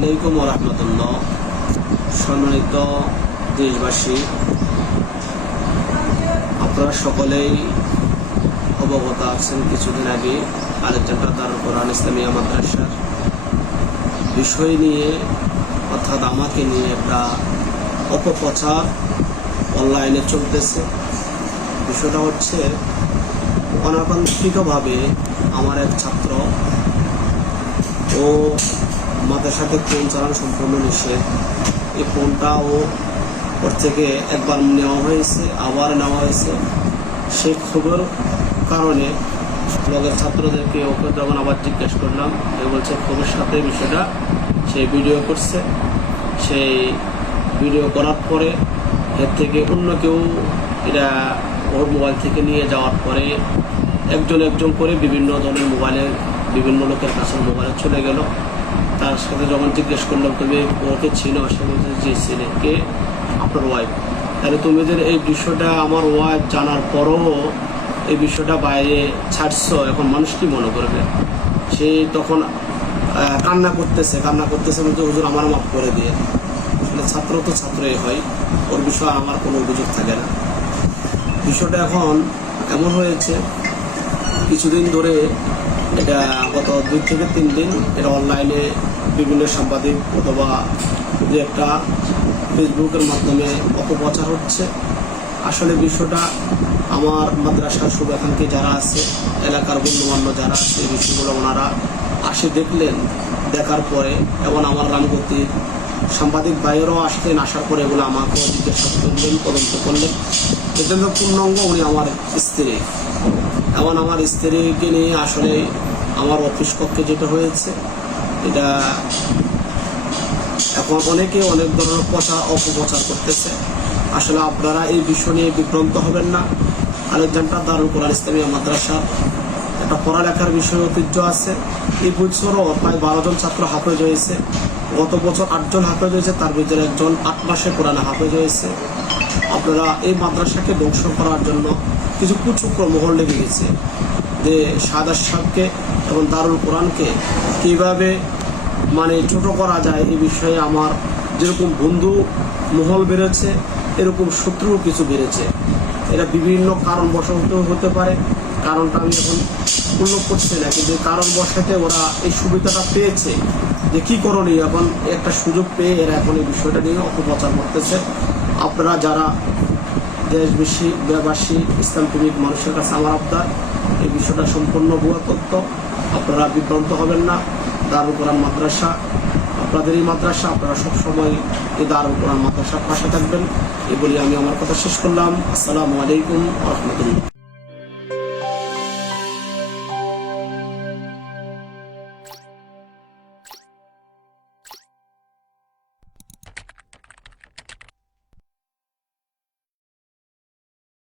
আলাইকুম ওয়া রাহমাতুল্লাহ। সম্মানিত দেশবাসী, আপনারা সকলেই অবগত আছেন কিছুদিন আগে আলেকজান্ডার দারুল কোরআন ইসলামিয়া মাদ্রাসার বিষয় নিয়ে অর্থাৎ আমাকে নিয়ে একটা অপপ্রচার অনলাইনে চলতেছে। বিষয়টা হচ্ছে অনাকাঙ্ক্ষিতভাবে আমার এক ছাত্র ও মাদ্রাসাতে ফোন চালানো সম্পূর্ণ নিষেধ। এই ফোনটা ওর থেকে একবার নেওয়া হয়েছে, আবার নেওয়া হয়েছে। সেই খবর কারণে ব্লগের ছাত্রদেরকে ওকে যখন আবার জিজ্ঞেস করলাম, এ বলছে খবর সাথে বিষয়টা সে ভিডিও করছে। সেই ভিডিও করার পরে এর থেকে অন্য কেউ এটা ওর মোবাইল থেকে নিয়ে যাওয়ার পরে একজন করে বিভিন্ন ধরনের মোবাইলে বিভিন্ন লোকের কাছে মোবাইলে চলে গেল। তার সাথে যখন জিজ্ঞেস করলাম তুমি ওকে চিনো, সে বলছে যে চিনে। কে? আপনার ওয়াইফ। তাহলে তোমাদের এই বিষয়টা আমার ওয়াইফ জানার পরও এই বিষয়টা বাইরে ছাড়ছো, এখন মানুষ কি মনে করবে? সে তখন কান্না করতেছে বলতে হুজুর আমার মাফ করে দিয়ে। আসলে ছাত্র তো ছাত্রই হয়, ওর বিষয়ে আমার কোনো অভিযোগ থাকে না। বিষয়টা এখন এমন হয়েছে, কিছুদিন ধরে এটা গত 2 থেকে 3 দিন এটা অনলাইনে বিভিন্ন সাংবাদিক অথবা যে একটা ফেসবুকের মাধ্যমে অপপ্রচার হচ্ছে। আসলে বিষয়টা আমার মাদ্রাসার শুভাকাঙ্ক্ষী যারা আছে, এলাকার গণ্যমান্য যারা আছে, এই বিষয়গুলো ওনারা আসে দেখলেন। দেখার পরে এবং আমার রামগতির সাংবাদিক ভাইয়েরাও আসলেন, আসার পরে এগুলো আমাকেও জিজ্ঞাসা করলেন, তদন্ত করলেন। এটা পূর্ণাঙ্গ উনি আমার স্ত্রী, এবং আমার স্ত্রীকে নিয়ে আসলে আমার অফিস কক্ষে যেটা হয়েছে, এটা এখন অনেকে অনেক ধরনের অপপ্রচার করতেছে। আসলে আপনারা এই বিষয় নিয়ে বিভ্রান্ত হবেন না। আলেকজান্ডার দারুল কোরআন ইসলামিয়া মাদ্রাসার একটা পড়ালেখার বিষয় ঐতিহ্য আছে। এই বছরও প্রায় 12 জন ছাত্র হাফেজ হয়েছে। গত বছর 8 জন হাফেজ হয়েছে, তার ভিতরে একজন 8 মাসে কোরআনে হাফেজ হয়েছে। আপনারা এই মাদ্রাসাকে ধ্বংস করার জন্য কিছু কুচক্র মহল লেগে গেছে, যে শাহাদাত সাহেবকে এবং দারুল কোরআনকে কীভাবে ছোট করা যায়। এই বিষয়ে আমার যেরকম বন্ধু মহল বেড়েছে, এরকম শত্রু কিছু বেড়েছে। এরা বিভিন্ন কারণবশত হতে পারে, কারণটা আমি এখন উল্লেখ করছি না, কিন্তু কারণবশতে ওরা এই সুবিধাটা পেয়েছে যে কী করণীয়, এখন একটা সুযোগ পেয়ে এরা এখন এই বিষয়টা নিয়ে অপপ্রচার করতেছে। আপনারা যারা দেশবাসী ইসলাম প্রেমিক মানুষের কাছে আমার আবদার, এই বিষয়টা সম্পূর্ণ ভুয়া তথ্য। আপনারা বিভ্রান্ত হবেন না। দারুল কোরআন মাদ্রাসা আপনাদেরই মাদ্রাসা, আপনারা সবসময় এই দারুল কোরআন মাদ্রাসার পাশে থাকবেন। এই বলি আমি আমার কথা শেষ করলাম। আসসালামু আলাইকুম ওয়া রাহমাতুল্লাহ।